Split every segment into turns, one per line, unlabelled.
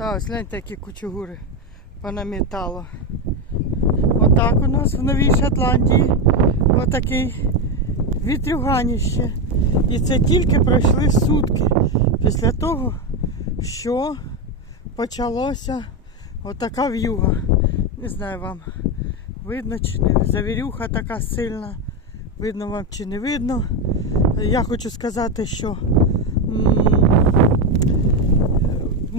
Та ось гляньте, які кучугури понамітало. Отак у нас в Новій Шотландії. Отакий вітрюганіще. І це тільки пройшли сутки після того, що почалося отака в'юга. Не знаю вам, видно чи не. Завірюха така сильна. Видно вам чи не видно. Я хочу сказати, що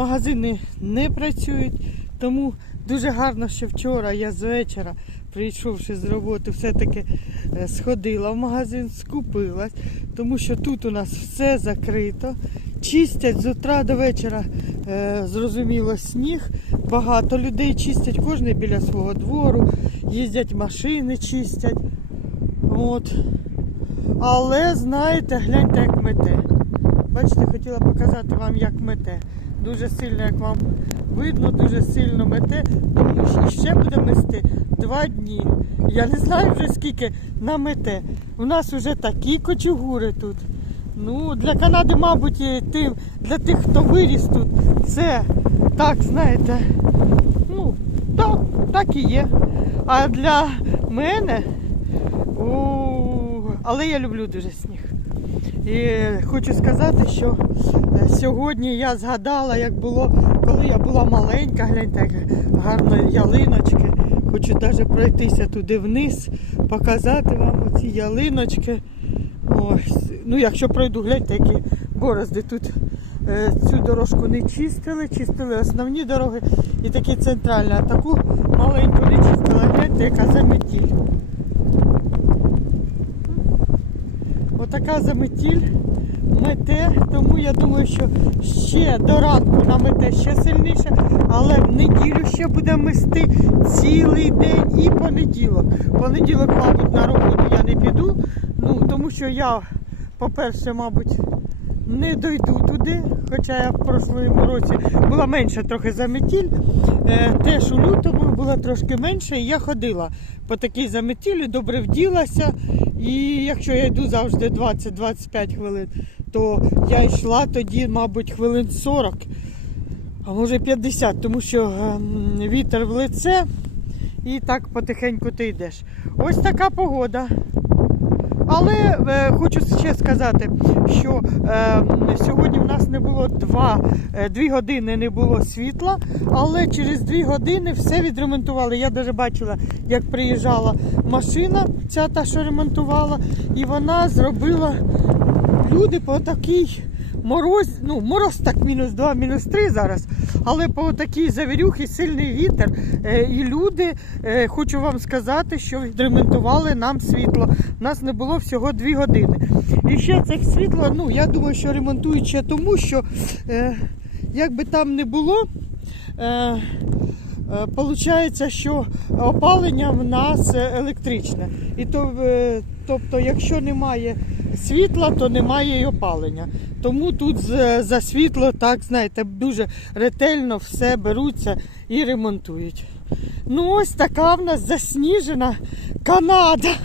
магазини не працюють, тому дуже гарно, що вчора я з вечора, прийшовши з роботи, все-таки е, сходила в магазин, скупилась, тому що тут у нас все закрито. Чистять з утра до вечора, е, зрозуміло, сніг. Багато людей чистять, кожен біля свого двору, їздять машини, чистять. От. Але знаєте, гляньте, як мете. Бачите, хотіла показати вам, як мете. Дуже сильно, як вам видно, дуже сильно мете. Тому що ще буде мести два дні. Я не знаю вже скільки намете. У нас вже такі кочугури тут. Ну, для Канади, мабуть, тим, для тих, хто виріс тут, це так, знаєте, ну, так, так і є. А для мене, у, але я люблю дуже сніг. І хочу сказати, що е, сьогодні я згадала, як було, коли я була маленька, гляньте, як гарно ялиночки. Хочу навіть пройтися туди вниз, показати вам оці ялиночки. Ось. Ну, якщо пройду, гляньте, які борозди тут. Е, Цю дорожку не чистили, чистили основні дороги і такі центральні, а таку маленьку не чистили. Гляньте, яка заметіль. Отака заметіль мете, тому я думаю, що ще до ранку намете ще сильніше, але в неділю ще буде мести цілий день і понеділок. Понеділок, мабуть, на роботу я не піду, ну тому що я, по-перше, мабуть, не дойду туди, хоча я в прошлому році була менша трохи заметіль. Е, теж у лютому була трошки менше, і я ходила по такій заметілі, добре вділася. І якщо я йду завжди 20-25 хвилин, то я йшла тоді, мабуть, хвилин 40, а може 50, тому що ем, вітер в лице і так потихеньку ти йдеш. Ось така погода. Але е, хочу ще сказати, що е, сьогодні в нас не було два, е, години не було світла, але через дві години все відремонтували. Я навіть бачила, як приїжджала машина, ця та, що ремонтувала, і вона зробила люди по такій мороз, ну мороз так мінус 2, мінус 3 зараз, але по такій завірюхі сильний вітер. Е, і люди, е, хочу вам сказати, що відремонтували нам світло. У нас не було всього 2 години. І ще це світло, ну я думаю, що ремонтують ще тому, що е, як би там не було. Е, Е, Получається, що опалення в нас е, електричне. І то, е, тобто, якщо немає світла, то немає і опалення. Тому тут за світло, так знаєте, дуже ретельно все беруться і ремонтують. Ну, ось така в нас засніжена Канада.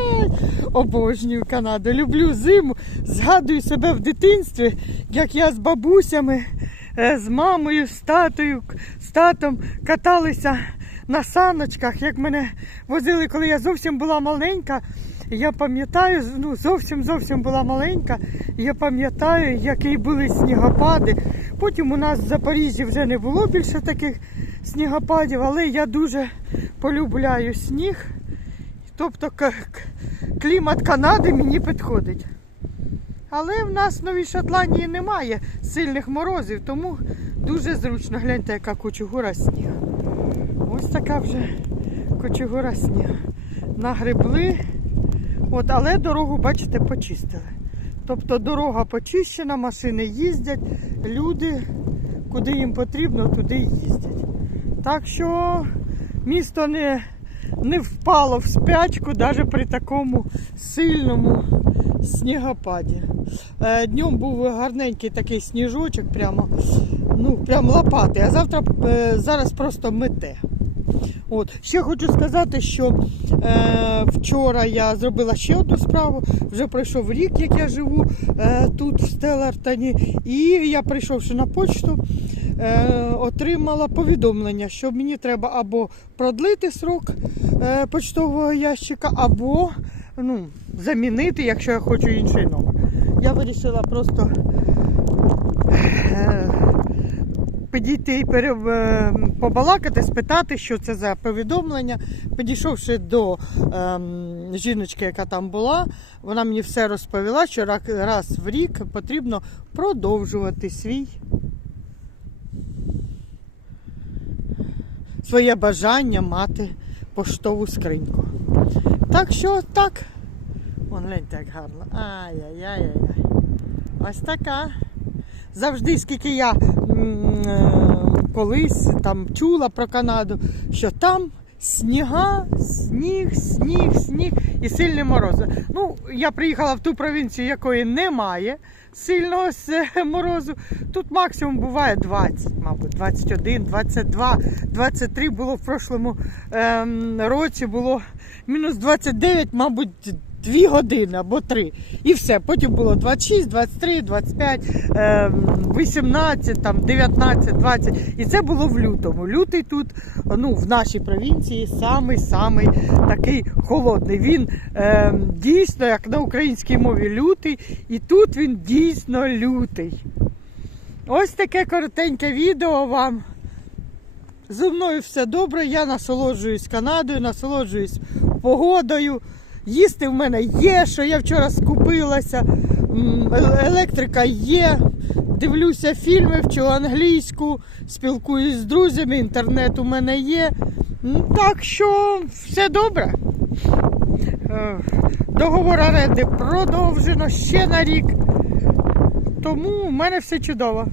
Обожнюю Канаду. Люблю зиму. Згадую себе в дитинстві, як я з бабусями е, з мамою, з татою, з татом каталися на саночках, як мене возили, коли я зовсім була маленька. Я пам'ятаю, ну зовсім зовсім була маленька. Я пам'ятаю, які були снігопади. Потім у нас в Запоріжжі вже не було більше таких снігопадів, але я дуже полюбляю сніг. Тобто клімат Канади мені підходить. Але в нас в Новій Шотландії немає сильних морозів, тому дуже зручно. Гляньте, яка кучугура снігу. Ось така вже кучугура снігу. Нагребли, от, але дорогу, бачите, почистили. Тобто дорога почищена, машини їздять, люди, куди їм потрібно, туди їздять. Так що місто не, не впало в спячку навіть при такому сильному снігопаді. Е, Днем був гарненький такий сніжочок, прямо, ну, прям лопати, а завтра е, зараз просто мете. От. Ще хочу сказати, що е, вчора я зробила ще одну справу. Вже пройшов рік, як я живу е, тут, в Стелартоні. І я, прийшовши на почту, е, отримала повідомлення, що мені треба або продлити срок е, почтового ящика, або ну, замінити, якщо я хочу інший номер. Я вирішила просто. Е, підійти і пере- е, побалакати, спитати, що це за повідомлення. Підійшовши до ем, жіночки, яка там була, вона мені все розповіла, що раз в рік потрібно продовжувати свій своє бажання мати поштову скриньку. Так що так. Вон гляньте, як гарно. Ай-яй-яй-яй. Ось така. Завжди, скільки я колись там чула про Канаду, що там сніга, сніг, сніг, сніг і сильні морози. Ну, я приїхала в ту провінцію, якої немає сильного морозу. Тут максимум буває 20, мабуть, 21, 22, 23 було в прошлому ем, році, було мінус 29, мабуть, Дві години або три. І все. Потім було 26, 23, 25, ем, 18, там, 19, 20. І це було в лютому. Лютий тут, ну, в нашій провінції, самий-самий такий холодний. Він ем, дійсно, як на українській мові, лютий, і тут він дійсно лютий. Ось таке коротеньке відео вам. Зі мною все добре, я насолоджуюсь Канадою, насолоджуюсь погодою. Їсти в мене є, що я вчора скупилася. Е- Електрика є. Дивлюся фільми, вчу англійську, спілкуюсь з друзями, інтернет у мене є. Так що все добре. Е, Договор оренди продовжено ще на рік. Тому у мене все чудово.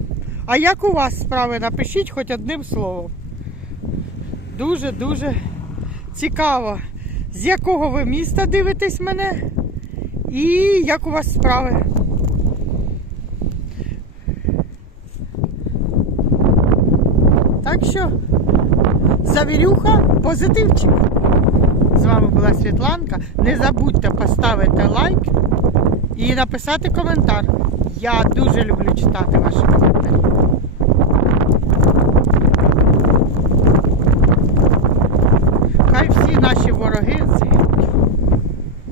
А як у вас справи? Напишіть хоч одним словом. Дуже-дуже цікаво, з якого ви міста дивитесь мене і як у вас справи. Так що, завірюха, позитивчик. З вами була Світланка. Не забудьте поставити лайк і написати коментар. Я дуже люблю читати ваші коментарі. hands.